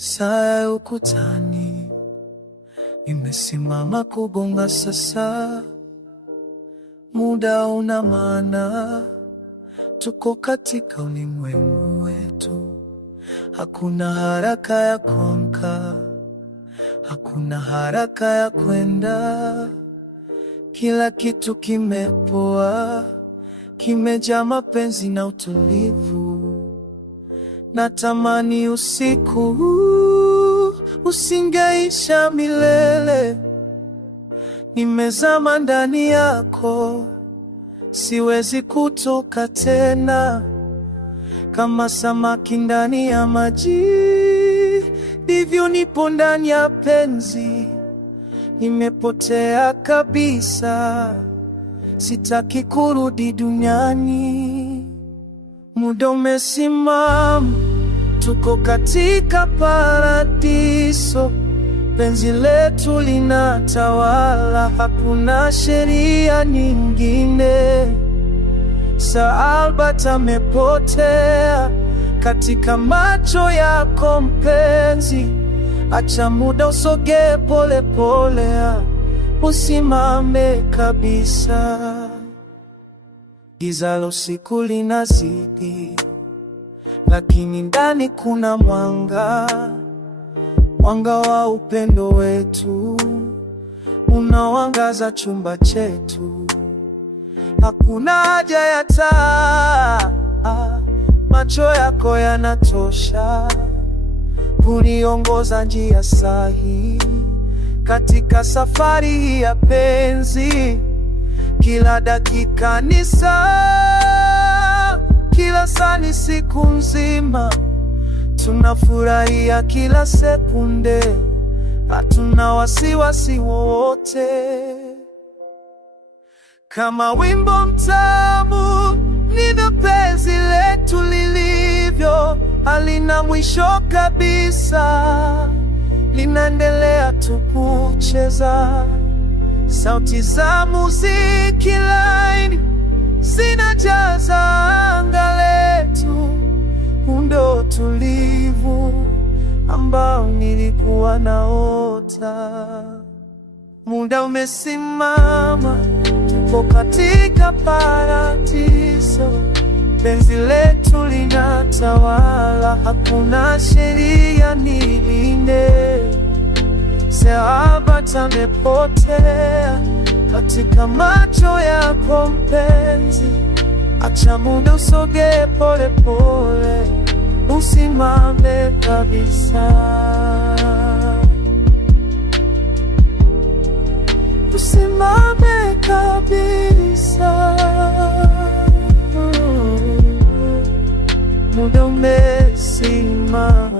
Saa ya ukutani imesimama kugonga sasa. Muda una maana, tuko katika ulimwengu wetu. Hakuna haraka ya kuamka, hakuna haraka ya kwenda. Kila kitu kimepoa, kimejaa mapenzi na utulivu. Natamani usiku huu usingeisha milele. Nimezama ndani yako, siwezi kutoka tena. Kama samaki ndani ya maji, ndivyo nipo ndani ya penzi. Nimepotea kabisa, sitaki kurudi duniani. Muda umesimama, tuko katika paradiso. Penzi letu linatawala, hakuna sheria nyingine. Sir Albert amepotea katika macho yako mpenzi. Acha muda usogee pole pole, usimame kabisa. Giza la usiku linazidi, lakini ndani kuna mwanga. Mwanga wa upendo wetu unaangaza chumba chetu. Hakuna haja ya taa, macho yako yanatosha kuniongoza njia sahihi katika safari hii ya penzi. Kila dakika ni saa, kila saa ni siku nzima. Tunafurahia kila sekunde, hatuna wasiwasi wowote. Kama wimbo mtamu ndivyo penzi letu lilivyo, halina mwisho kabisa. Linaendelea tu kucheza, sauti za muziki laini zinajaza anga letu. Ndio tulivu ambao nilikuwa naota. Muda umesimama, tuko katika paradiso. Penzi letu linatawala, hakuna sheria nyingine. Sir Albert amepotea katika macho yako mpenzi. Acha muda usogee pole pole, usimame kabisa. Usimame kabisa. Muda umesimama.